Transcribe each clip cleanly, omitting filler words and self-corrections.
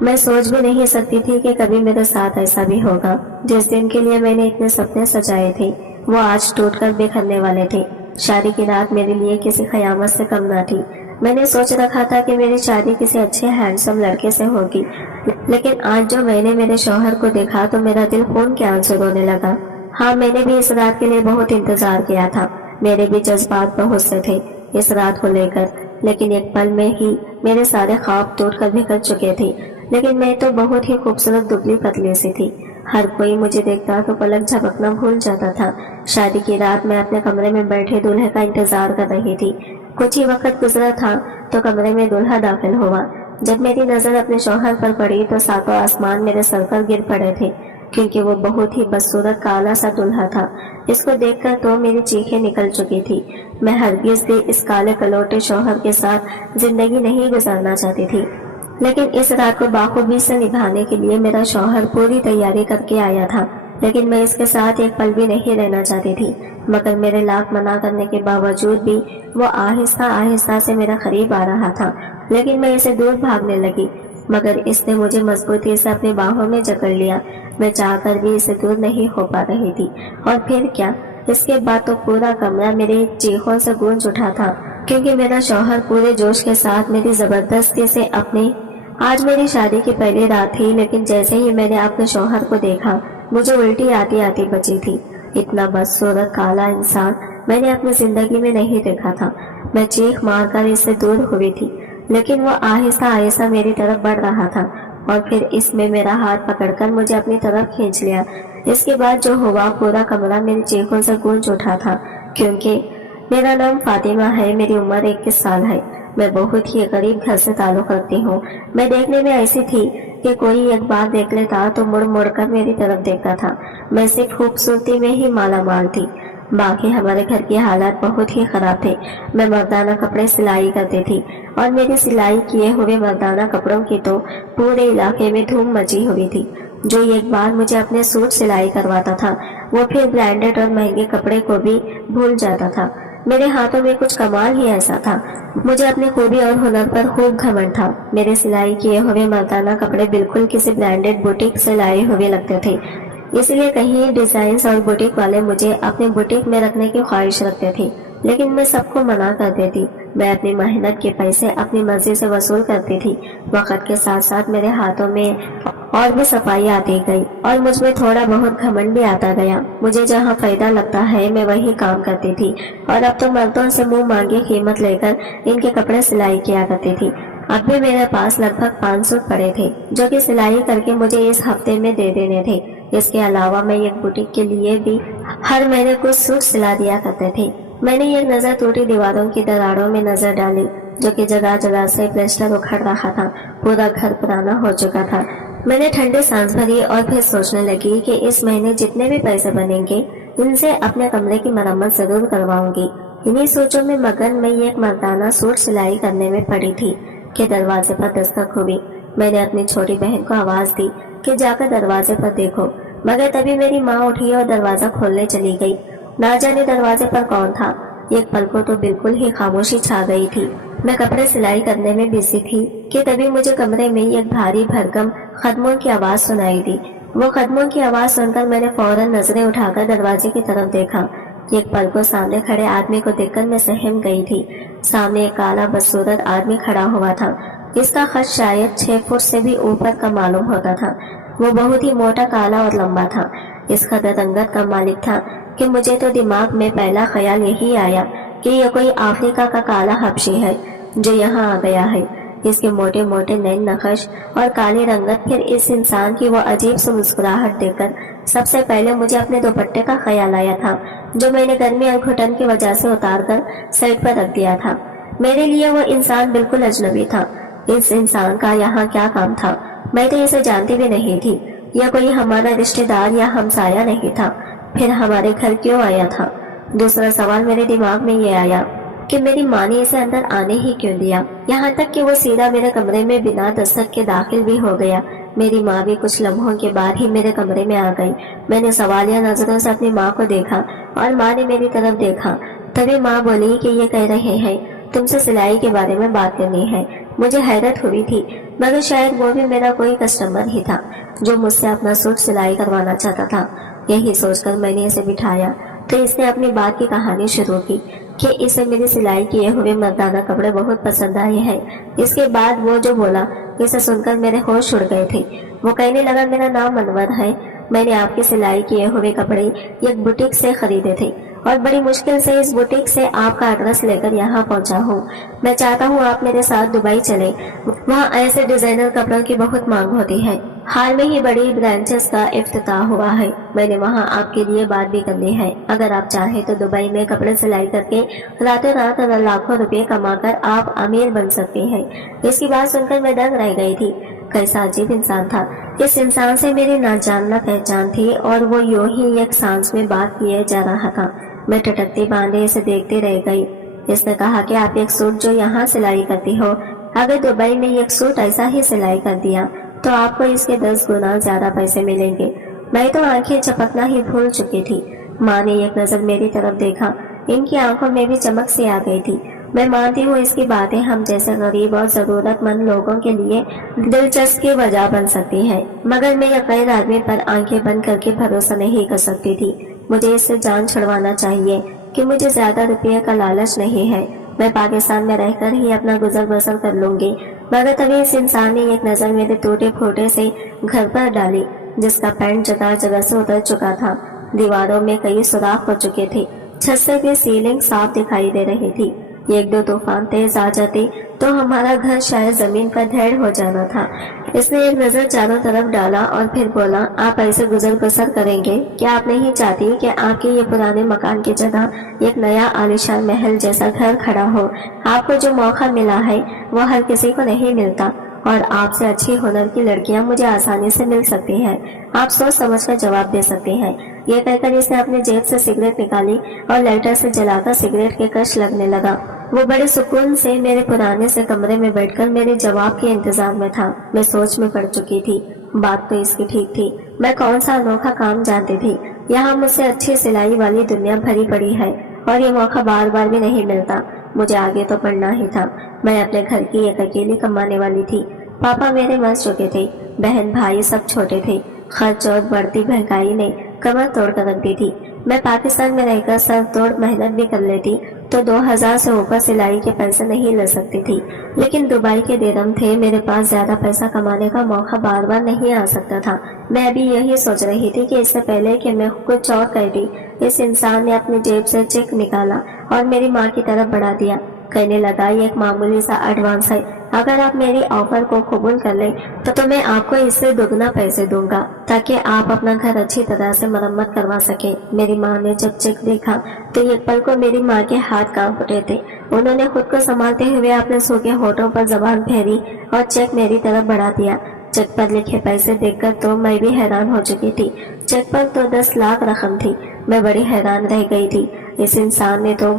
میں سوچ بھی نہیں سکتی تھی کہ کبھی میرے ساتھ ایسا بھی ہوگا۔ جس دن کے لیے میں نے اتنے سپنے سجائے تھے وہ آج ٹوٹ کر بکھرنے والے تھے۔ شادی کی رات میرے لیے کسی قیامت سے کم نہ تھی۔ میں نے سوچ رکھا تھا کہ میری شادی کسی اچھے ہینڈسم لڑکے سے ہوگی، لیکن آج جو میں نے میرے شوہر کو دیکھا تو میرا دل خون کے آنسو رونے لگا۔ ہاں، میں نے بھی اس رات کے لیے بہت انتظار کیا تھا۔ میرے بھی جذبات بہت سے تھے اس رات کو لے کر، لیکن ایک پل میں ہی میرے سارے خواب ٹوٹ کر بکھر چکے تھے۔ لیکن میں تو بہت ہی خوبصورت دبلی پتلی سی تھی۔ ہر کوئی مجھے دیکھتا تو پلک جھپکنا بھول جاتا تھا۔ شادی کی رات میں اپنے کمرے میں بیٹھے دولہے کا انتظار کر رہی تھی۔ کچھ ہی وقت گزرا تھا تو کمرے میں دولہا داخل ہوا۔ جب میری نظر اپنے شوہر پر پڑی تو ساتوں آسمان میرے سر پر گر پڑے تھے، کیونکہ وہ بہت ہی بدصورت کالا سا دولہا تھا۔ اس کو دیکھ کر تو میری چیخیں نکل چکی تھی۔ میں ہرگز بھی اس کالے کلوٹے شوہر کے ساتھ زندگی نہیں گزارنا چاہتی تھی، لیکن اس رات کو بخوبی سے نبھانے کے لیے میرا شوہر پوری تیاری کر کے آیا تھا۔ لیکن میں اس کے ساتھ ایک پل بھی نہیں رہنا چاہتی تھی، مگر میرے لاکھ منع کرنے کے باوجود بھی وہ آہستہ آہستہ سے میرے قریب آ رہا تھا۔ لیکن میں اسے دور بھاگنے لگی، مگر اس نے مجھے مضبوطی سے اپنی باہوں میں جکڑ لیا۔ میں چاہ کر بھی اسے دور نہیں ہو پا رہی تھی، اور پھر کیا، اس کے بعد تو پورا کمرہ میرے چیخوں سے گونج اٹھا تھا، کیونکہ میرا شوہر پورے جوش کے ساتھ میری زبردستی سے اپنے آج میری شادی کی پہلی رات تھی، لیکن جیسے ہی میں نے اپنے شوہر کو دیکھا مجھے الٹی آتی آتی بچی تھی۔ اتنا بدصورت کالا انسان میں نے اپنی زندگی میں نہیں دیکھا تھا۔ میں چیخ مار کر اس سے دور ہوئی تھی، لیکن وہ آہستہ آہستہ میری طرف بڑھ رہا تھا، اور پھر اس میں میرا ہاتھ پکڑ کر مجھے اپنی طرف کھینچ لیا۔ اس کے بعد جو ہوا پورا کمرہ میری چیخوں سے گونج اٹھا تھا، کیونکہ میرا نام فاطمہ ہے، میری عمر 21 سال ہے، میں بہت ہی غریب گھر سے تعلق رکھتی ہوں۔ میں دیکھنے میں ایسی تھی کہ کوئی ایک بار دیکھ لیتا تو مڑ مڑ کر میری طرف دیکھتا تھا۔ میں صرف خوبصورتی میں ہی مالا مال تھی، باقی ہمارے گھر کے حالات بہت ہی خراب تھے۔ میں مردانہ کپڑے سلائی کرتی تھی، اور میری سلائی کیے ہوئے مردانہ کپڑوں کی تو پورے علاقے میں دھوم مچی ہوئی تھی۔ جو ایک بار مجھے اپنے سوٹ سلائی کرواتا تھا وہ پھر برانڈڈ اور مہنگے کپڑے کو بھی بھول جاتا تھا۔ میرے ہاتھوں میں کچھ کمال ہی ایسا تھا، مجھے اپنی خوبی اور ہنر پر خوب گھمنڈ تھا۔ میرے سلائی کیے ہوئے مردانہ کپڑے بالکل کسی برانڈڈ بوٹیک سے لائے ہوئے لگتے تھے، اس لیے کہیں ڈیزائنز اور بوٹیک والے مجھے اپنے بوٹیک میں رکھنے کی خواہش رکھتے تھے، لیکن میں سب کو منع کر دیتی۔ میں اپنی محنت کے پیسے اپنی مرضی سے وصول کرتی تھی۔ وقت کے ساتھ ساتھ میرے ہاتھوں میں اور بھی صفائی آتی گئی، اور مجھ میں تھوڑا بہت گھمنڈ بھی آتا گیا۔ مجھے جہاں فائدہ لگتا ہے میں وہی کام کرتی تھی، اور اب تو مردوں سے منہ مانگی قیمت لے کر ان کے کپڑے سلائی کیا کرتی تھی۔ اب بھی میرے پاس لگ بھگ 5 سوٹ پڑے تھے، جو کہ سلائی کر کے مجھے اس ہفتے میں دے دینے تھے۔ اس کے علاوہ میں ایک بوٹیک کے لیے بھی ہر مہینے کچھ سوٹ سلا دیا کرتے تھے۔ میں نے ایک نظر ٹوٹی دیواروں کی دراڑوں میں نظر ڈالی، جو کہ جگہ جگہ سے پلسٹر اکھڑ رہا تھا، پورا گھر پرانا ہو چکا تھا۔ میں نے ٹھنڈی سانس بھری اور پھر سوچنے لگی کہ اس مہینے جتنے بھی پیسے بنیں گے ان سے اپنے کمرے کی مرمت ضرور کرواؤں گی۔ انہی سوچوں میں مگن میں ایک مردانہ سوٹ سلائی کرنے میں پڑی تھی کہ دروازے پر دستک ہوئی۔ میں نے اپنی چھوٹی بہن کو آواز دی کہ جا کر دروازے پر دیکھو، مگر تبھی میری ماں اٹھی اور دروازہ کھولنے چلی گئی۔ نہ جانے دروازے پر کون تھا، ایک پل کو تو بالکل ہی خاموشی چھا گئی تھی۔ میں کپڑے سلائی کرنے میں بزی تھی کہ تبھی مجھے کمرے میں ایک بھاری بھرکم قدموں کی آواز سنائی دی۔ وہ قدموں کی آواز سن کر میں نے فوراً نظریں اٹھا کر دروازے کی طرف دیکھا۔ ایک پل کو سامنے کھڑے آدمی کو دیکھ کر میں سہم گئی تھی۔ سامنے ایک کالا بدصورت آدمی کھڑا ہوا تھا، اس کا قد شاید 6 فٹ سے بھی اوپر کا معلوم ہوتا تھا۔ وہ بہت ہی موٹا، کالا اور لمبا تھا، اس قدر رنگت کا مالک تھا کہ مجھے تو دماغ میں پہلا خیال یہی آیا کہ یہ کوئی افریقہ کا کالا حبشی ہے جو یہاں آ گیا ہے۔ اس کے موٹے موٹے نین نقش اور کالی رنگت، پھر اس انسان کی وہ عجیب سی مسکراہٹ دیکھ کر سب سے پہلے مجھے اپنے دوپٹے کا خیال آیا تھا، جو میں نے گرمی اور گھٹن کی وجہ سے اتار کر سائڈ پر رکھ دیا تھا۔ میرے لیے وہ انسان بالکل اجنبی تھا۔ اس انسان کا یہاں کیا کام تھا؟ میں تو اسے جانتی بھی نہیں تھی، یا کوئی ہمارا رشتہ دار یا ہمسایہ نہیں تھا، پھر ہمارے گھر کیوں آیا تھا؟ دوسرا سوال میرے دماغ میں یہ آیا کہ میری ماں نے اسے اندر آنے ہی کیوں دیا، یہاں تک کہ وہ سیدھا میرے کمرے میں بنا دستک کے داخل بھی ہو گیا۔ میری ماں بھی کچھ لمحوں کے بعد ہی میرے کمرے میں آ گئی۔ میں نے سوالیہ نظروں سے اپنی ماں کو دیکھا اور ماں نے میری طرف دیکھا۔ تبھی ماں بولی کہ یہ کہہ رہے ہیں تم سے سلائی کے بارے میں بات کرنی ہے۔ मुझे हैरत हुई थी, मगर शायद वो भी मेरा कोई कस्टमर ही था जो मुझसे अपना सूट सिलाई करवाना चाहता था। यही सोचकर मैंने इसे बिठाया तो इसने अपनी बात की कहानी शुरू की कि इसे मेरी सिलाई किए हुए मर्दाना कपड़े बहुत पसंद आए हैं। इसके बाद वो जो बोला, इसे सुनकर मेरे होश उड़ गए थे। वो कहने लगा, मेरा नाम अनवर है, मैंने आपकी सिलाई किए हुए कपड़े एक बुटीक से खरीदे थे और बड़ी मुश्किल से इस बुटीक से आपका एड्रेस लेकर यहाँ पहुँचा हूँ। मैं चाहता हूँ आप मेरे साथ दुबई चले, वहाँ ऐसे डिजाइनर कपड़ों की बहुत मांग होती है। हाल में ही बड़ी ब्रांचेस का इफ्तिताह हुआ है, मैंने वहाँ आपके लिए बात भी करनी है। अगर आप चाहें तो दुबई में कपड़े सिलाई करके रातों रात लाखों रुपए कमाकर आप अमीर बन सकते हैं। इसकी बात सुनकर मैं दंग रह गई थी। कैसा अजीब इंसान था। इस इंसान से मेरी ना जानना पहचान थी और वो यूं ही एक सांस में बात किए जा रहा था। मैं टटकती बांधे इसे देखते रह गई। इसने कहा कि आप एक सूट जो यहाँ सिलाई करती हो, अगर दुबई में एक सूट ऐसा ही सिलाई कर दिया तो आपको इसके 10 गुना ज्यादा पैसे मिलेंगे। मैं तो आंखें झपकना ही भूल चुकी थी। माँ ने एक नजर मेरी तरफ देखा, इनकी आंखों में भी चमक सी आ गई थी। मैं मानती हूँ इसकी बातें हम जैसे गरीब और जरूरतमंद लोगों के लिए दिलचस्प की वजह बन सकती है, मगर मैं गैर आदमी पर आंखें बंद करके भरोसा नहीं कर सकती थी। मुझे इससे जान छुड़वाना चाहिए कि मुझे ज्यादा रुपये का लालच नहीं है। मैं पाकिस्तान में रहकर ही अपना गुजर बसर कर लूंगी। मगर तभी इस इंसान ने एक नजर मेरे टूटे फूटे से घर पर डाली, जिसका पैंट जगह जगह से उतर चुका था। दीवारों में कई सुराख हो चुके थे, छत से भी सीलिंग साफ दिखाई दे रही थी। एक दो तूफान तेज आ जाते तो हमारा घर शायद जमीन पर ढेर हो जाना था। इसने एक नजर चारों तरफ डाला और फिर बोला, आप ऐसे गुजर बसर करेंगे? क्या आप नहीं चाहती कि आपके ये पुराने मकान की जगह एक नया आलीशान महल जैसा घर खड़ा हो? आपको जो मौका मिला है वो हर किसी को नहीं मिलता और आपसे अच्छी हुनर की लड़कियां मुझे आसानी से मिल सकती हैं। आप सोच समझ कर जवाब दे सकती हैं। ये कहकर इसने अपनी जेब से सिगरेट निकाली और लाइटर से जलाकर सिगरेट के कश लगने लगा। वो बड़े सुकून से मेरे पुराने से कमरे में बैठकर मेरे जवाब के इंतजार में था। मैं सोच में पड़ चुकी थी। बात तो इसकी ठीक थी। मैं कौन सा अनोखा काम जानती थी। यहाँ मुझसे अच्छी सिलाई वाली दुनिया भरी पड़ी है और ये मौका बार बार भी नहीं मिलता। मुझे आगे तो पढ़ना ही था। मैं अपने घर की एक अकेली कमाने वाली थी। पापा मेरे मर चुके थे, बहन भाई सब छोटे थे। खर्च और बढ़ती महंगाई ने कमर तोड़ कर रख दी थी। मैं पाकिस्तान में रहकर सर तोड़ मेहनत भी कर लेती तो 2000 से ऊपर सिलाई के पैसे नहीं ले सकती थी, लेकिन दुबई के दिरहम थे। मेरे पास ज्यादा पैसा कमाने का मौका बार बार नहीं आ सकता था। मैं अभी यही सोच रही थी कि इससे पहले कि मैं कुछ और कहती, इस इंसान ने अपनी जेब से चेक निकाला और मेरी माँ की तरफ बढ़ा दिया। कहने लगा, ये एक मामूली सा एडवांस है, अगर आप मेरी ऑफर को कबूल कर लें तो मैं आपको इससे दुगना पैसे दूंगा ताकि आप अपना घर अच्छी तरह से मरम्मत करवा सके। मेरी माँ ने जब चेक देखा तो एक पल को मेरी माँ के हाथ कांप उठे थे। उन्होंने खुद को संभालते हुए अपने सूखे होठों पर जबान फेरी और चेक मेरी तरफ बढ़ा दिया। चेक पर लिखे पैसे देखकर तो मैं भी हैरान हो चुकी थी। चेक पर तो 10 लाख रकम थी। मैं बड़ी हैरान रह गई थी। इस इंसान ने तो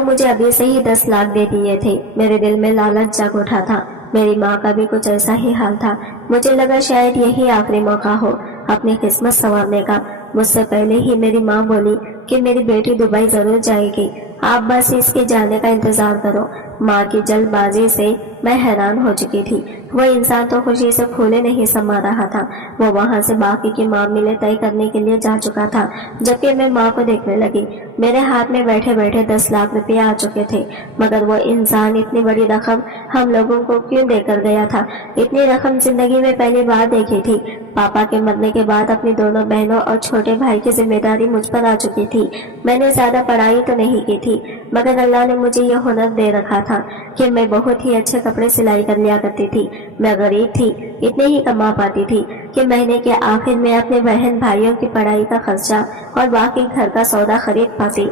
मुझे अभी से ही 10 लाख दे दिए थे। मेरे दिल में लालच जाग उठा था। मेरी माँ का भी कुछ ऐसा ही हाल था। मुझे लगा शायद यही आखिरी मौका हो अपनी किस्मत संवारने का। मुझसे पहले ही मेरी माँ बोली कि मेरी बेटी दुबई जरूर जाएगी, आप बस इसके जाने का इंतजार करो। माँ की जल्दबाजी से मैं हैरान हो चुकी थी। वो इंसान तो खुशी से फूले नहीं समा रहा था। वो वहाँ से बाकी के मामले तय करने के लिए जा चुका था, जबकि मैं माँ को देखने लगी। मेरे हाथ में बैठे बैठे 10 लाख रुपए आ चुके थे, मगर वो इंसान इतनी बड़ी रकम हम लोगों को क्यों देकर गया था? इतनी रकम जिंदगी में पहली बार देखी थी। पापा के मरने के बाद अपनी दोनों बहनों और छोटे भाई की जिम्मेदारी मुझ पर आ चुकी थी। मैंने ज्यादा पढ़ाई तो नहीं की थी, मगर अल्लाह ने मुझे यह हुनर दे रखा था कि मैं बहुत ही अच्छे कपड़े सिलाई कर लिया करती थी। मैं गरीब थी, इतने ही कमा पाती थी कि महीने के आखिर में अपने बहन भाइयों की पढ़ाई का खर्चा और बाकी घर का सौदा खरीद पाती।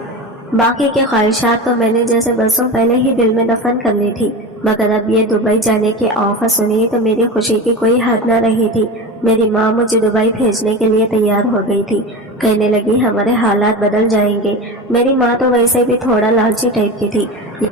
बाकी की ख्वाहिशात तो मैंने जैसे बरसों पहले ही दिल में दफन कर ली थी, मगर अब ये दुबई जाने की ऑफर सुनी तो मेरी खुशी की कोई हद न रही थी। मेरी माँ मुझे दुबई भेजने के लिए तैयार हो गई थी। कहने लगी, हमारे हालात बदल जाएंगे। मेरी माँ तो वैसे भी थोड़ा लालची टाइप की थी,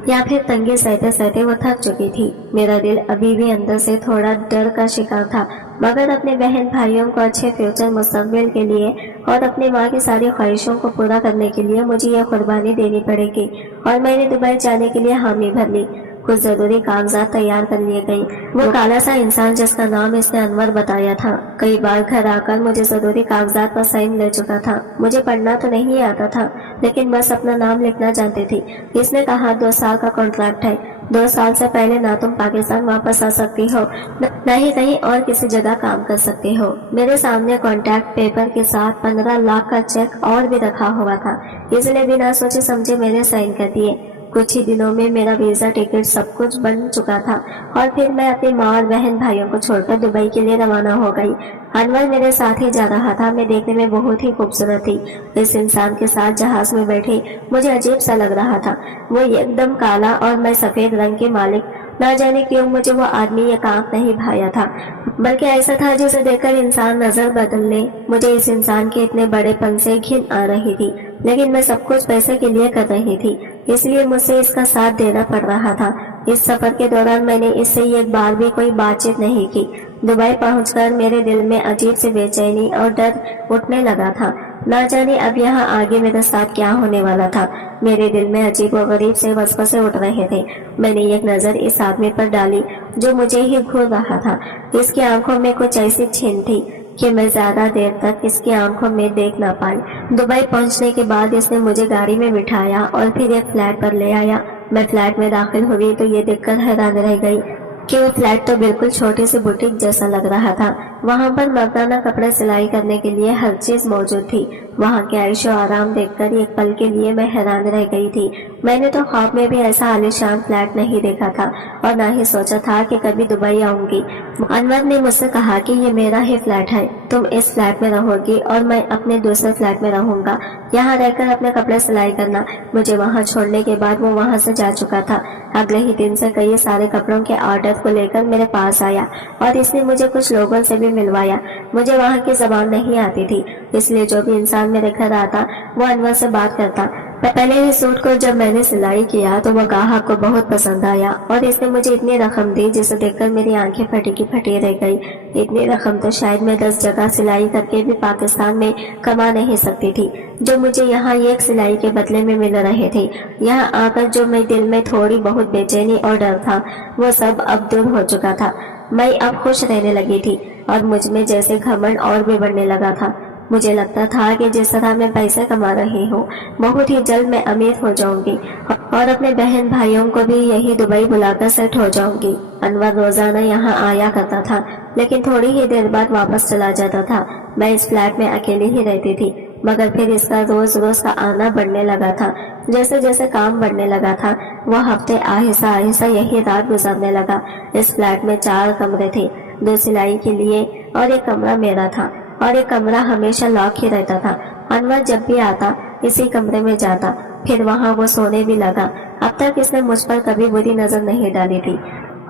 या फिर तंगी सहते सहते वो थक चुकी थी। मेरा दिल अभी भी अंदर से थोड़ा डर का शिकार था, मगर अपने बहन भाइयों को अच्छे फ्यूचर मुस्तकबिल के लिए और अपनी माँ की सारी ख्वाहिशों को पूरा करने के लिए मुझे यह कुर्बानी देनी पड़ेगी और मैंने दुबई जाने के लिए हामी भर ली। कुछ जरूरी कागजात तैयार कर लिए गए। वो काला सा इंसान जिसका नाम इसने अनवर बताया था कई बार घर आकर मुझे जरूरी कागजात पर साइन ले चुका था। मुझे पढ़ना तो नहीं आता था, लेकिन बस अपना नाम लिखना जानती थी। इसने कहा 2 साल का कॉन्ट्रैक्ट है, 2 साल से पहले ना तुम पाकिस्तान वापस आ सकती हो न ही कहीं और किसी जगह काम कर सकती हो। मेरे सामने कॉन्ट्रैक्ट पेपर के साथ 15 लाख का चेक और भी रखा हुआ था, इसलिए बिना सोचे समझे मैंने साइन कर दिए। कुछ ही दिनों में मेरा वीजा, टिकट सब कुछ बन चुका था और फिर मैं अपनी माँ और बहन भाइयों को छोड़कर दुबई के लिए रवाना हो गई। अनवर मेरे साथ ही जा रहा था। मैं देखने में बहुत ही खूबसूरत थी। इस इंसान के साथ जहाज में बैठे मुझे अजीब सा लग रहा था। वो एकदम काला और मैं सफेद रंग के मालिक। ना जाने क्यों मुझे वो आदमी एक आंख नहीं भाया था, बल्कि ऐसा था जिसे देखकर इंसान नजर बदल ले। मुझे इस इंसान के इतने बड़ेपन से घिन आ रही थी, लेकिन मैं सब कुछ पैसे के लिए कर रही थी, इसलिए मुझसे इसका साथ देना पड़ रहा था। इस सफर के दौरान मैंने इससे एक बार भी कोई बातचीत नहीं की। दुबई पहुंचकर मेरे दिल में अजीब सी बेचैनी और डर उठने लगा था। ना जाने अब यहाँ आगे मेरे साथ क्या होने वाला था। मेरे दिल में अजीब और गरीब से वसवसे उठ रहे थे। मैंने एक नजर इस आदमी पर डाली जो मुझे ही घूर रहा था। इसकी आंखों में कुछ ऐसी छीन थी कि मैं ज्यादा देर तक इसकी आंखों में देख ना पाई। दुबई पहुंचने के बाद इसने मुझे गाड़ी में बिठाया और फिर एक फ्लैट पर ले आया। मैं फ्लैट में दाखिल हुई तो ये देखकर हैरान रह गई कि वो फ्लैट तो बिल्कुल छोटी सी बुटीक जैसा लग रहा था। वहाँ पर मर्दाना कपड़े सिलाई करने के लिए हर चीज मौजूद थी। वहाँ के ऐशो आराम देखकर एक पल के लिए मैं हैरान रह गई थी। मैंने तो ख्वाब में भी ऐसा आलीशान फ्लैट नहीं देखा था और ना ही सोचा था कि कभी दुबई आऊंगी। अनवर ने मुझसे कहा कि ये मेरा ही फ्लैट है, तुम इस फ्लैट में रहोगी और मैं अपने दूसरे फ्लैट में रहूंगा। यहाँ रहकर अपने कपड़े सिलाई करना। मुझे वहाँ छोड़ने के बाद वो वहाँ से जा चुका था। अगले ही दिन से कई सारे कपड़ों के ऑर्डर को लेकर मेरे पास आया और इसने मुझे कुछ लोगों से भी मिलवाया। मुझे वहाँ की जबान नहीं आती थी, इसलिए जो भी इंसान मेरे घर आता वो अनवर से बात करता। पहले ही सूट को जब मैंने सिलाई किया तो वह ग्राहक को बहुत पसंद आया और इसने मुझे इतनी रकम दी जिसे देखकर मेरी आंखें फटी की फटी रह गई। इतनी रकम तो शायद मैं 10 जगह सिलाई करके भी पाकिस्तान में कमा नहीं सकती थी, जो मुझे यहाँ एक सिलाई के बदले में मिल रहे थे। यहाँ आकर जो मेरे दिल में थोड़ी बहुत बेचैनी और डर था वो सब अब दूर हो चुका था। मैं अब खुश रहने लगी थी और मुझ में जैसे घमंड और भी बढ़ने लगा था। मुझे लगता था कि जिस तरह मैं पैसे कमा रही हूँ बहुत ही जल्द मैं अमीर हो जाऊंगी और अपने बहन भाइयों को भी यही दुबई बुलाकर सेट हो जाऊंगी। अनवर रोजाना यहाँ आया करता था, लेकिन थोड़ी ही देर बाद वापस चला जाता था। मैं इस फ्लैट में अकेली ही रहती थी, मगर फिर इसका रोज रोज का आना बढ़ने लगा था। जैसे जैसे काम बढ़ने लगा था वह हफ्ते आहिस्ता आहिस्ता यही रात गुजरने लगा। इस फ्लैट में 4 कमरे थे, 2 सिलाई के लिए और एक कमरा मेरा था और एक कमरा हमेशा लॉक ही रहता था। अनवर जब भी आता इसी कमरे में जाता, फिर वहाँ वो सोने भी लगा। अब तक इसने मुझ पर कभी बुरी नजर नहीं डाली थी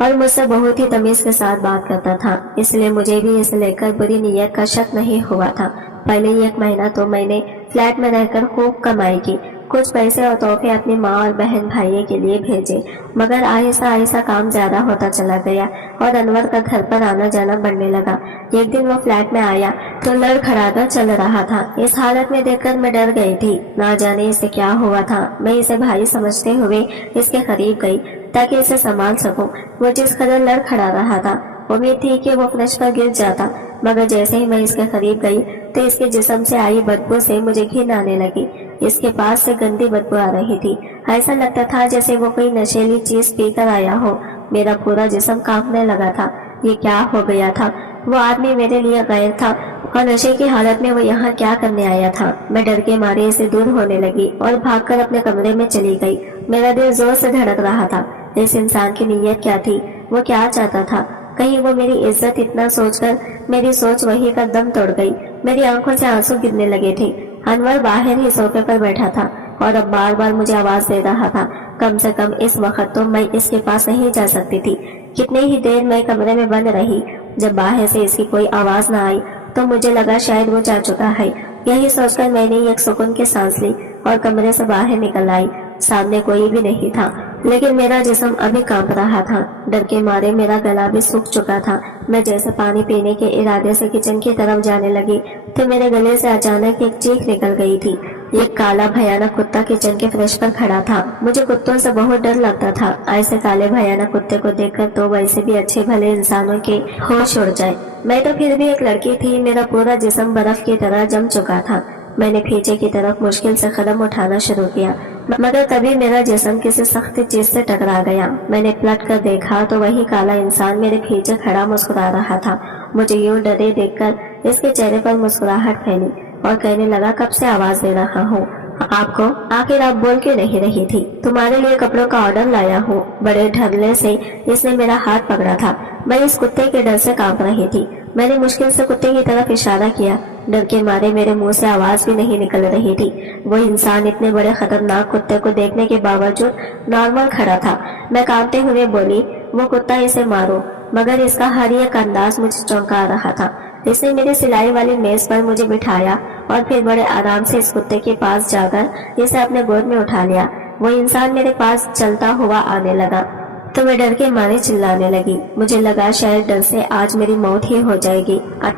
और मुझसे बहुत ही तमीज के साथ बात करता था, इसलिए मुझे भी इसे लेकर बुरी नीयत का शक नहीं हुआ था। पहले 1 महीना तो मैंने फ्लैट में रहकर खूब कमाई की, कुछ पैसे और तोहफे अपनी माँ और बहन भाई के लिए भेजे, मगर आहिस्ता आहिस्ता काम ज्यादा होता चला गया और अनवर का घर पर आना जाना बढ़ने लगा। एक दिन वो फ्लैट में आया तो लड़खड़ाता चल रहा था। इस हालत में देखकर मैं डर गई थी, ना जाने इसे क्या हुआ था। मैं इसे भाई समझते हुए इसके करीब गई ताकि इसे संभाल सकूं। वो जिस कदर लड़खड़ा रहा था उम्मीद थी कि वो फर्श पर गिर जाता, मगर जैसे ही मैं इसके करीब गई तो इसके जिस्म से आई बदबू से मुझे घिन आने लगी। इसके पास से गंदी बदबू आ रही थी। ऐसा लगता था जैसे वो कोई नशीली चीज पीकर आया हो। मेरा पूरा जिस्म कांपने लगा था। ये क्या हो गया था? वो आदमी मेरे लिए गैर था और नशे की हालत में वो यहाँ क्या करने आया था? मैं डर के मारे इसे दूर होने लगी और भागकर अपने कमरे में चली गई। मेरा दिल जोर से धड़क रहा था। इस इंसान की नीयत क्या थी? वो क्या चाहता था? कहीं वो मेरी इज्जत? इतना सोचकर मेरी सोच वही पर दम तोड़ गई। मेरी आंखों से आंसू गिरने लगे थे। अनवर बाहर ही सोफे पर बैठा था और अब बार बार मुझे आवाज दे रहा था। कम से कम इस वक्त तो मैं इसके पास नहीं जा सकती थी। कितनी ही देर मैं कमरे में बंद रही। जब बाहर से इसकी कोई आवाज न आई तो मुझे लगा शायद वो जा चुका है। यही सोचकर मैंने एक सुकून की सांस ली और कमरे से बाहर निकल आई। सामने कोई भी नहीं था, लेकिन मेरा जिस्म अभी कांप रहा था। डर के मारे मेरा गला भी सूख चुका था। मैं जैसे पानी पीने के इरादे से किचन की तरफ जाने लगी तो मेरे गले से अचानक एक चीख निकल गई थी। एक काला भयानक कुत्ता किचन के फर्श पर खड़ा था। मुझे कुत्तों से बहुत डर लगता था। ऐसे काले भयानक कुत्ते को देखकर तो वैसे भी अच्छे भले इंसानों के होश उड़ जाए। मैं तो फिर भी एक लड़की थी। मेरा पूरा जिस्म बर्फ की तरह जम चुका था। मैंने पीछे की तरफ मुश्किल से कदम उठाना शुरू किया, मगर तभी मेरा जिस्म किसी सख्त चीज से टकरा गया। मैंने पलट कर देखा तो वही काला इंसान मेरे पीछे खड़ा मुस्कुरा रहा था। मुझे यूं डरे देखकर इसके चेहरे पर मुस्कुराहट फैली और कहने लगा, कब से आवाज दे रहा हूँ आपको, आखिर आप बोल क्यों नहीं रही थी? तुम्हारे लिए कपड़ों का ऑर्डर लाया हूँ। बड़े ढरले से इसने मेरा हाथ पकड़ा था। मैं इस कुत्ते के डर से कांप रही थी। मैंने मुश्किल से कुत्ते की तरफ इशारा किया। डर के मारे मेरे मुंह से आवाज भी नहीं निकल रही थी। वो इंसान इतने बड़े खतरनाक कुत्ते को देखने के बावजूद नॉर्मल खड़ा था। मैं कांपते हुए बोली, वो कुत्ता, इसे मारो। मगर इसका हर एक अंदाज मुझे चौंका रहा था। इसने मेरे सिलाई वाली मेज पर मुझे बिठाया और फिर बड़े आराम से इस कुत्ते के पास जाकर इसे अपने गोद में उठा लिया। वो इंसान मेरे पास चलता हुआ आने लगा तो मैं डर के मारे चिल्लाने लगी। मुझे लगा शायद डर से आज मेरी मौत ही हो जाएगी।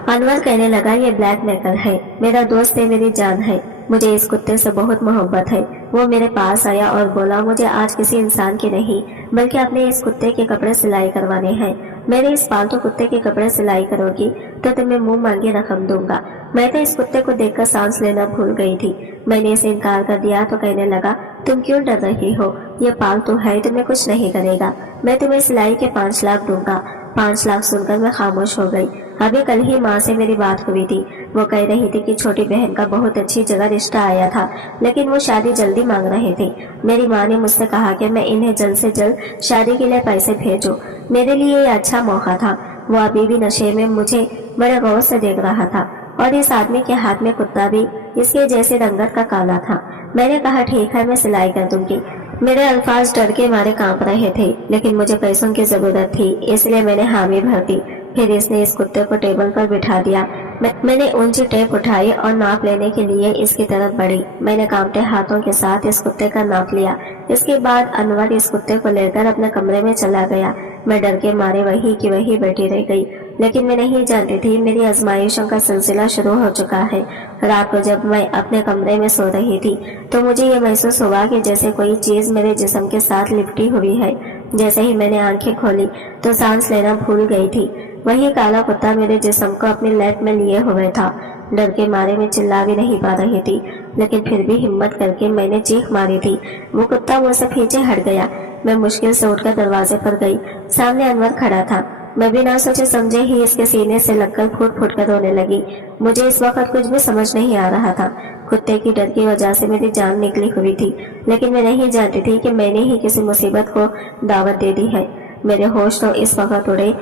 अनवर कहने लगा, ये ब्लैक मैकल है, मेरा दोस्त है, मेरी जान है। मुझे इस कुत्ते से बहुत मोहब्बत है। वो मेरे पास आया और बोला, मुझे आज किसी इंसान के नहीं बल्कि अपने इस कुत्ते के कपड़े सिलाई करवाने हैं। मेरे इस पालतू कुत्ते के कपड़े सिलाई करोगी तो तुम्हें मुंह मांगे रकम दूंगा। मैं तो इस कुत्ते को देखकर सांस लेना भूल गई थी। मैंने इसे इनकार कर दिया तो कहने लगा, तुम क्यों डर रही हो? ये पालतू है, तुम्हें कुछ नहीं करेगा। मैं तुम्हें सिलाई के 5 लाख दूंगा। 5 लाख सुनकर मैं खामोश हो गई। अभी कल ही माँ से मेरी बात हुई थी। वो कह रही थी कि छोटी बहन का बहुत अच्छी जगह रिश्ता आया था, लेकिन वो शादी जल्दी मांग रहे थे। मेरी माँ ने मुझसे कहा कि मैं इन्हें जल्द से जल्द शादी के लिए पैसे भेजो। मेरे लिए ये अच्छा मौका था। वो अभी भी नशे में मुझे बड़े गौर से देख रहा था और इस आदमी के हाथ में कुत्ता भी इसके जैसे रंगत का काला था। मैंने कहा, ठीक है, मैं सिलाई कर दूंगी। मेरे अल्फाज डर के मारे कांप रहे थे, लेकिन मुझे पैसों की जरूरत थी, इसलिए मैंने हामी भर दी। फिर इसने इस कुत्ते को टेबल पर बिठा दिया। मैंने ऊंची टेप उठाई और नाप लेने के लिए इसकी तरफ बढ़ी। मैंने कांपते हाथों के साथ इस कुत्ते का नाप लिया। इसके बाद अनवर इस कुत्ते को लेकर अपने कमरे में चला गया। मैं डर के मारे वही की वही बैठी रह गई, लेकिन मैं नहीं जानती थी मेरी आजमाइशों का सिलसिला शुरू हो चुका है। रात को जब मैं अपने कमरे में सो रही थी तो मुझे ये महसूस हुआ कि जैसे कोई चीज मेरे जिस्म के साथ लिपटी हुई है। जैसे ही मैंने आंखें खोली तो सांस लेना भूल गई थी। वही काला कुत्ता मेरे जिस्म को अपनी लैट में लिए हुए था। डर के मारे मैं चिल्ला भी नहीं पा रही थी, लेकिन फिर भी हिम्मत करके मैंने चीख मारी थी। वो कुत्ता मुझसे पीछे हट गया। मैं मुश्किल से उठकर दरवाजे पर गई। सामने अनवर खड़ा था। मैं बिना सोचे समझे ही इसके सीने से लगकर फूट फूट कर रोने लगी। मुझे इस वक्त कुछ भी समझ नहीं आ रहा था। कुत्ते की डर की वजह से मेरी जान निकली हुई थी, लेकिन मैं नहीं जानती थी कि मैंने ही किसी मुसीबत को दावत दे दी है। मेरे होश तो इस वक्त उड़े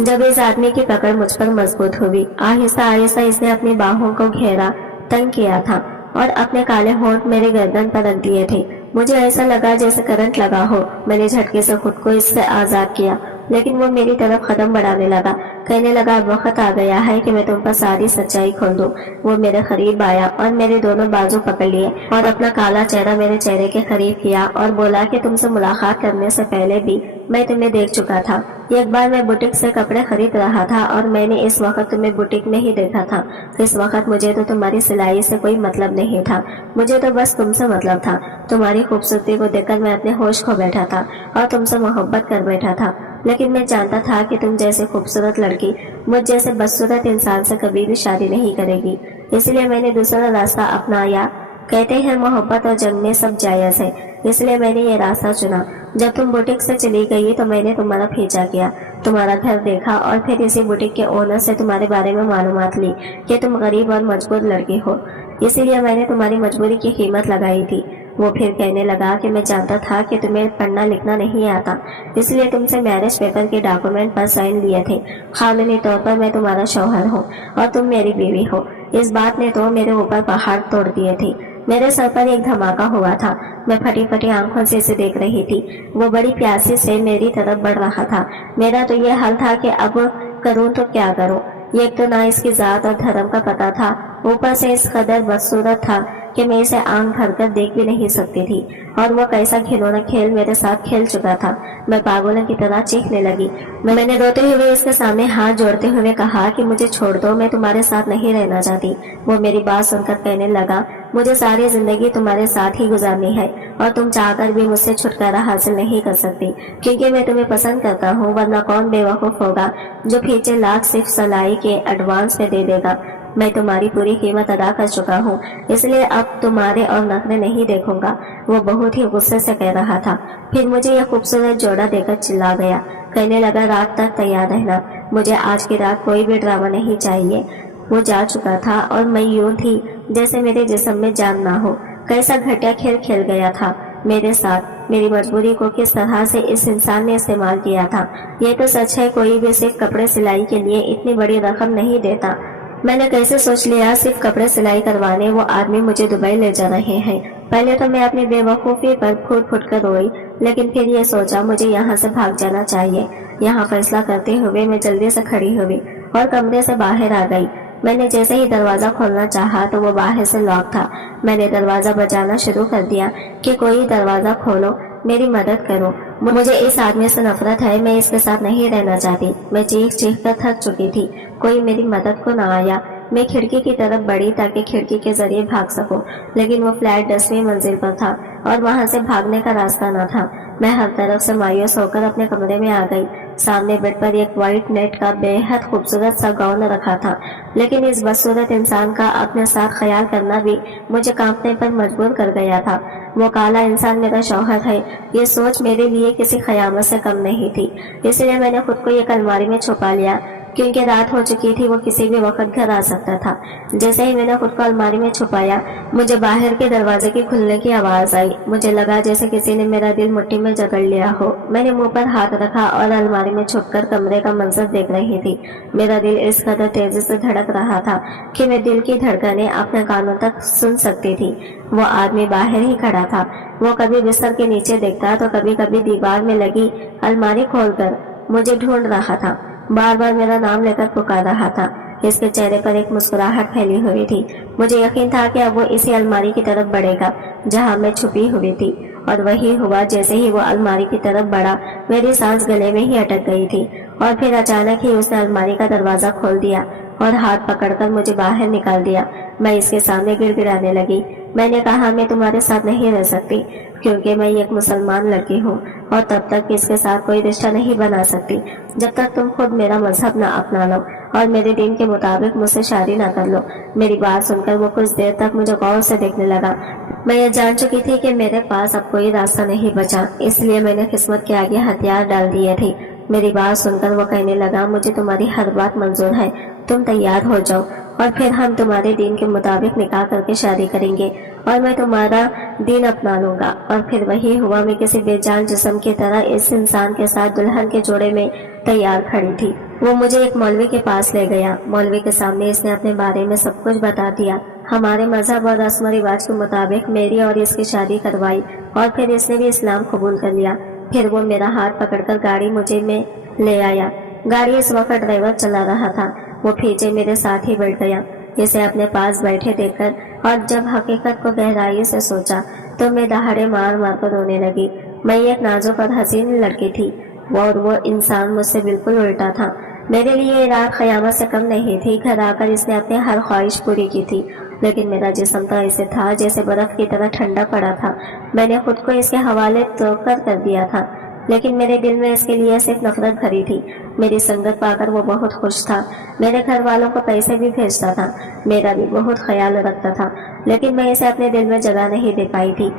जब इस आदमी की पकड़ मुझ पर मजबूत हुई। आहिस्ता आहिस्ता इसने अपनी बाहों को घेरा, तंग किया था और अपने काले होंठ मेरे गर्दन पर रख दिए थे। मुझे ऐसा लगा जैसे करंट लगा हो। मैंने झटके से खुद को इससे आजाद किया, लेकिन वो मेरी तरफ कदम बढ़ाने लगा। कहने लगा, अब वक्त आ गया है कि मैं तुम पर सारी सच्चाई खोल दूं। वो मेरे करीब आया और मेरे दोनों बाजू पकड़ लिए और अपना काला चेहरा मेरे चेहरे के करीब किया और बोला कि तुमसे मुलाकात करने से पहले भी मैं तुम्हें देख चुका था। एक बार मैं बुटीक से कपड़े खरीद रहा था और मैंने इस वक्त तुम्हें बुटीक में ही देखा था। इस वक्त मुझे तो तुम्हारी सिलाई से कोई मतलब नहीं था, मुझे तो बस तुमसे मतलब था। तुम्हारी खूबसूरती को देखकर मैं अपने होश खो बैठा था और तुमसे मोहब्बत कर बैठा था, लेकिन मैं जानता था कि तुम जैसे खूबसूरत लड़की मुझ जैसे बदसूरत इंसान से कभी भी शादी नहीं करेगी। इसलिए मैंने दूसरा रास्ता अपनाया। कहते हैं मोहब्बत और जंग में सब जायज है, इसलिए मैंने ये रास्ता चुना। जब तुम बुटीक से चली गई तो मैंने तुम्हारा पीछा किया, तुम्हारा घर देखा और फिर इसी बुटीक के ओनर से तुम्हारे बारे में मालूमात ली कि तुम गरीब और मजबूर लड़की हो। इसीलिए मैंने तुम्हारी मजबूरी की कीमत लगाई थी। वो फिर कहने लगा कि मैं जानता था कि तुम्हें पढ़ना लिखना नहीं आता, इसलिए तुमसे मैरिज पेपर के डॉक्यूमेंट पर साइन लिए थे। कानूनी तौर पर मैं तुम्हारा शौहर हूँ और तुम मेरी बीवी हो। इस बात ने तो मेरे ऊपर पहाड़ तोड़ दिए थे। मेरे सर पर एक धमाका हुआ था। मैं फटी फटी आंखों से इसे देख रही थी। वो बड़ी प्यासी से मेरी तरफ बढ़ रहा था। मेरा तो ये हाल था कि अब करूं तो क्या करूं। एक तो ना इसकी जात और धर्म का पता था, ऊपर से इस कदर बदसूरत था कि मैं इसे आंख भरकर देख भी नहीं सकती थी। और वो कैसा खिलौना खेल मेरे साथ खेल चुका था। मैं पागलों की तरह चीखने लगी। मैंने रोते हुए इसके सामने हाथ जोड़ते हुए कहा कि मुझे छोड़ दो, मैं तुम्हारे साथ नहीं रहना चाहती। वो मेरी बात सुनकर कहने लगा, مجھے ساری زندگی تمہارے ساتھ ہی گزارنی ہے اور تم چاہ کر بھی مجھ سے چھٹکارا حاصل نہیں کر سکتی، کیونکہ میں تمہیں پسند کرتا ہوں، ورنہ کون بے وقوف ہوگا جو پھیچے لاکھ صرف سلائی کے ایڈوانس میں دے دے گا۔ میں تمہاری پوری قیمت ادا کر چکا ہوں، اس لیے اب تمہارے اور نخرے نہیں دیکھوں گا۔ وہ بہت ہی غصے سے کہہ رہا تھا، پھر مجھے یہ خوبصورت جوڑا دے کر چلا گیا، کہنے لگا رات تک تیار رہنا، مجھے آج کی رات کوئی بھی ڈرامہ نہیں چاہیے۔ وہ جا چکا تھا اور میں یوں تھی جیسے میرے جسم میں جان نہ ہو۔ کیسا گھٹیا کھیل کھیل گیا تھا میرے ساتھ، میری مجبوری کو کس طرح سے اس انسان نے استعمال کیا تھا۔ یہ تو سچ ہے، کوئی بھی صرف کپڑے سلائی کے لیے اتنی بڑی رقم نہیں دیتا۔ میں نے کیسے سوچ لیا صرف کپڑے سلائی کروانے وہ آدمی مجھے دبئی لے جا رہے ہیں۔ پہلے تو میں اپنی بے وقوفی پر پھوٹ پھوٹ کر روئی، لیکن پھر یہ سوچا مجھے یہاں سے بھاگ جانا چاہیے۔ یہاں فیصلہ کرتے ہوئے میں جلدی سے کھڑی ہوئی اور کمرے سے باہر آ گئی۔ میں نے جیسے ہی دروازہ کھولنا چاہا تو وہ باہر سے لاک تھا۔ میں نے دروازہ بجانا شروع کر دیا کہ کوئی دروازہ کھولو، میری مدد کرو، مجھے اس آدمی سے نفرت ہے، میں اس کے ساتھ نہیں رہنا چاہتی۔ میں چیخ چیخ کر تھک چکی تھی، کوئی میری مدد کو نہ آیا۔ میں کھڑکی کی طرف بڑھی تاکہ کھڑکی کے ذریعے بھاگ سکوں، لیکن وہ فلیٹ 10ویں منزل پر تھا اور وہاں سے بھاگنے کا راستہ نہ تھا۔ میں ہر طرف سے مایوس ہو کر اپنے کمرے میں آ گئی۔ سامنے بیڈ پر ایک وائٹ نیٹ کا بے حد خوبصورت سا گاؤن رکھا تھا، لیکن اس بدصورت انسان کا اپنے ساتھ خیال کرنا بھی مجھے کانپنے پر مجبور کر گیا تھا۔ وہ کالا انسان میرا شوہر ہے، یہ سوچ میرے لیے کسی قیامت سے کم نہیں تھی۔ اس لیے میں نے خود کو ایک الماری میں چھپا لیا، کیونکہ رات ہو چکی تھی، وہ کسی بھی وقت گھر آ سکتا تھا۔ جیسے ہی میں نے خود کو الماری میں چھپایا، مجھے باہر کے دروازے کی کھلنے کی آواز آئی۔ مجھے لگا جیسے کسی نے میرا دل مٹھی میں جکڑ لیا ہو۔ میں نے منہ پر ہاتھ رکھا اور الماری میں چھپ کر کمرے کا منظر دیکھ رہی تھی۔ میرا دل اس قدر تیزی سے دھڑک رہا تھا کہ میں دل کی دھڑکنیں اپنے کانوں تک سن سکتی تھی۔ وہ آدمی باہر ہی کھڑا تھا۔ وہ کبھی بستر کے نیچے دیکھتا تو کبھی کبھی دیوار میں لگی الماری کھول کر مجھے ڈھونڈ رہا تھا، بار بار میرا نام لے کر پکار رہا تھا۔ اس کے چہرے پر ایک مسکراہٹ پھیلی ہوئی تھی۔ مجھے یقین تھا کہ اب وہ اسی الماری کی طرف بڑھے گا جہاں میں چھپی ہوئی تھی، اور وہی ہوا۔ جیسے ہی وہ الماری کی طرف بڑھا، میری سانس گلے میں ہی اٹک گئی تھی، اور پھر اچانک ہی اس نے الماری کا دروازہ کھول دیا اور ہاتھ پکڑ کر مجھے باہر نکال دیا۔ میں اس کے سامنے گڑ گڑانے لگی۔ میں نے کہا میں تمہارے ساتھ نہیں رہ سکتی، کیونکہ میں ایک مسلمان لڑکی ہوں اور تب تک اس کے ساتھ کوئی رشتہ نہیں بنا سکتی جب تک تم خود میرا مذہب نہ اپنا لو اور میرے دین کے مطابق مجھ سے شادی نہ کر لو۔ میری بات سن کر وہ کچھ دیر تک مجھے غور سے دیکھنے لگا۔ میں یہ جان چکی تھی کہ میرے پاس اب کوئی راستہ نہیں بچا، اس لیے میں نے قسمت کے آگے ہتھیار ڈال دیے تھے۔ میری بات سن کر وہ کہنے لگا مجھے تمہاری ہر بات منظور ہے، تم تیار ہو جاؤ اور پھر ہم تمہارے دین کے مطابق نکاح کر کے شادی کریں گے اور میں تمہارا دین اپنا لوں گا۔ اور پھر وہی ہوا۔ میں کسی بے جان جسم کی طرح اس انسان کے ساتھ دلہن کے جوڑے میں تیار کھڑی تھی۔ وہ مجھے ایک مولوی کے پاس لے گیا۔ مولوی کے سامنے اس نے اپنے بارے میں سب کچھ بتا دیا۔ ہمارے مذہب اور رسم و رواج کے مطابق میری اور اس کی شادی کروائی اور پھر اس نے بھی اسلام قبول کر لیا۔ پھر وہ میرا ہاتھ پکڑ کر گاڑی مجھے میں لے آیا۔ گاڑی اس وقت ڈرائیور چلا رہا تھا۔ وہ پیچھے میرے ساتھ ہی بیٹھ گیا۔ اسے اپنے پاس بیٹھے دیکھ کر اور جب حقیقت کو گہرائی سے سوچا تو میں دہاڑے مار مار کر رونے لگی۔ میں ایک نازک اور حسین لڑکی تھی اور وہ انسان مجھ سے بالکل الٹا تھا۔ میرے لیے یہ رات قیامت سے کم نہیں تھی۔ گھر آ کر اس نے اپنی ہر خواہش پوری کی تھی، لیکن میرا جسم تو ایسے تھا جیسے برف کی طرح ٹھنڈا پڑا تھا۔ میں نے خود کو اس کے حوالے تو کر دیا تھا، لیکن میرے دل میں اس کے لیے صرف نفرت بھری تھی۔ میری سنگت پا کر وہ بہت خوش تھا، میرے گھر والوں کو پیسے بھی بھیجتا تھا، میرا بھی بہت خیال رکھتا تھا، لیکن میں اسے اپنے دل میں جگہ نہیں دے پائی تھی۔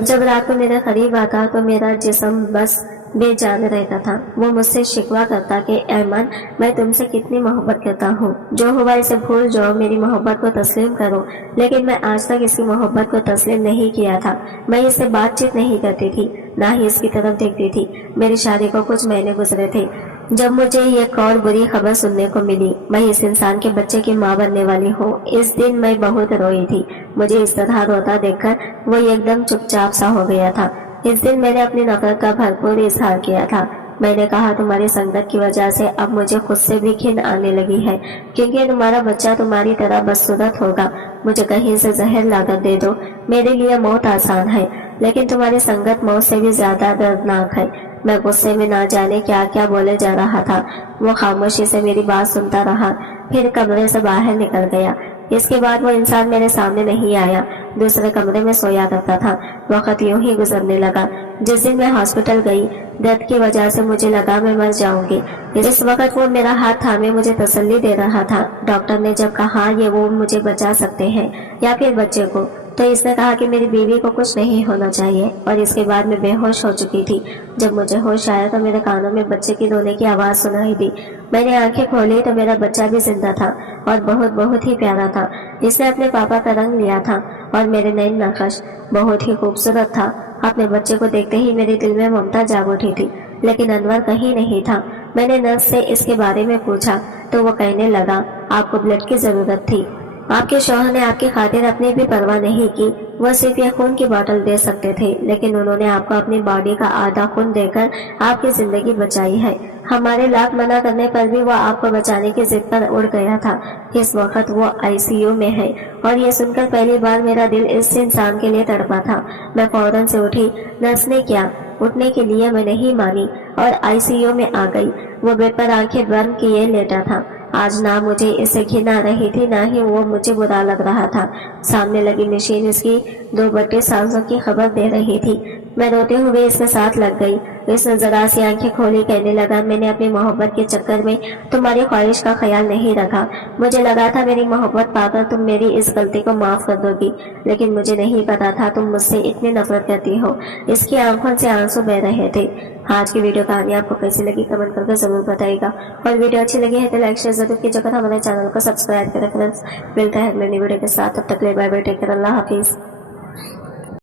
جب رات کو میرے قریب آتا تو میرا جسم بس بے جان رہتا تھا۔ وہ مجھ سے شکوہ کرتا کہ ایمن میں تم سے کتنی محبت کرتا ہوں، جو ہوا اسے بھول جاؤ، میری محبت کو تسلیم کرو۔ لیکن میں آج تک اس کی محبت کو تسلیم نہیں کیا تھا۔ میں اس سے بات چیت نہیں کرتی تھی، نہ ہی اس کی طرف دیکھتی تھی۔ میری شادی کو کچھ مہینے گزرے تھے جب مجھے ایک اور بری خبر سننے کو ملی۔ میں اس انسان کے بچے کی ماں بننے والی ہوں۔ اس دن میں بہت روئی تھی۔ مجھے اس طرح روتا دیکھ کر وہ ایک دم چپ چاپ سا ہو گیا تھا۔ اس دن میں نے اپنی نفرت کا بھرپور اظہار کیا تھا۔ میں نے کہا تمہاری سنگت کی وجہ سے اب مجھے خود سے بھی گھن آنے لگی ہے، کیونکہ تمہارا بچہ تمہاری طرح بدصورت ہوگا۔ مجھے کہیں سے زہر لا کر دے دو، میرے لیے موت آسان ہے، لیکن تمہاری سنگت موت سے بھی زیادہ دردناک ہے۔ میں غصے میں نہ جانے کیا کیا بولے جا رہا تھا۔ وہ خاموشی سے میری بات سنتا رہا، پھر کمرے سے باہر نکل گیا۔ اس کے بعد وہ انسان میرے سامنے نہیں آیا، دوسرے کمرے میں سویا کرتا تھا۔ وقت یوں ہی گزرنے لگا۔ جس دن میں ہاسپٹل گئی، درد کی وجہ سے مجھے لگا میں مر جاؤں گی۔ اس وقت وہ میرا ہاتھ تھامے مجھے تسلی دے رہا تھا۔ ڈاکٹر نے جب کہا یہ وہ مجھے بچا سکتے ہیں یا پھر بچے کو، تو اس نے کہا کہ میری بیوی کو کچھ نہیں ہونا چاہیے، اور اس کے بعد میں بے ہوش ہو چکی تھی۔ جب مجھے ہوش آیا تو میرے کانوں میں بچے کی رونے کی آواز سنائی دی۔ میں نے آنکھیں کھولی تو میرا بچہ بھی زندہ تھا اور بہت ہی پیارا تھا۔ اس نے اپنے پاپا کا رنگ لیا تھا اور میرے نئے نقش بہت ہی خوبصورت تھا۔ اپنے بچے کو دیکھتے ہی میرے دل میں ممتا جاگ اٹھی تھی، لیکن انور کہیں نہیں تھا۔ میں نے نرس سے اس کے بارے میں پوچھا تو وہ کہنے لگا آپ کو بلڈ کی ضرورت تھی۔ آپ کے شوہر نے آپ کی خاطر اپنی بھی پرواہ نہیں کی، وہ صرف یہ خون کی بوتل دے سکتے تھے، لیکن انہوں نے آپ کو اپنی باڈی کا آدھا خون دے کر آپ کی زندگی بچائی ہے۔ ہمارے لاکھ منع کرنے پر بھی وہ آپ کو بچانے کی ضد پر اڑ گیا تھا۔ اس وقت وہ ICU میں ہے، اور یہ سن کر پہلی بار میرا دل اس انسان کے لیے تڑپا تھا۔ میں فوراً سے اٹھی۔ نرس نے کیا اٹھنے کے لیے میں نہیں مانی اور ICU میں آ گئی۔ وہ بیڈ پر آنکھیں بند کیے لیٹا تھا۔ آج نہ مجھے اس سے گھن آ رہی تھی، نہ ہی وہ مجھے برا لگ رہا تھا۔ سامنے لگی مشین اس کی 2 سانسوں کی خبر دے رہی تھی۔ میں روتے ہوئے اس کے ساتھ لگ گئی۔ اس نے ذرا سی آنکھیں کھولی، کہنے لگا میں نے اپنی محبت کے چکر میں تمہاری خواہش کا خیال نہیں رکھا۔ مجھے لگا تھا میری محبت پا کر تم میری اس غلطی کو معاف کر دو گی، لیکن مجھے نہیں پتا تھا تم مجھ سے اتنی نفرت کرتی ہو۔ اس کی آنکھوں سے آنسو بہ رہے تھے۔ آج کی ویڈیو کہانی آپ کو کیسی لگی کمنٹ کر کے ضرور بتائیے گا، اور ویڈیو اچھی لگی ہے تو لائک شیئر ضرور کیجیے گا، ہمارے چینل کو سبسکرائب کریں فرینڈس۔ ملتا ہے نئی ویڈیو کے ساتھ، تب تک کے لیے بائے بائے، ٹیک کیئر، اللہ حافظ۔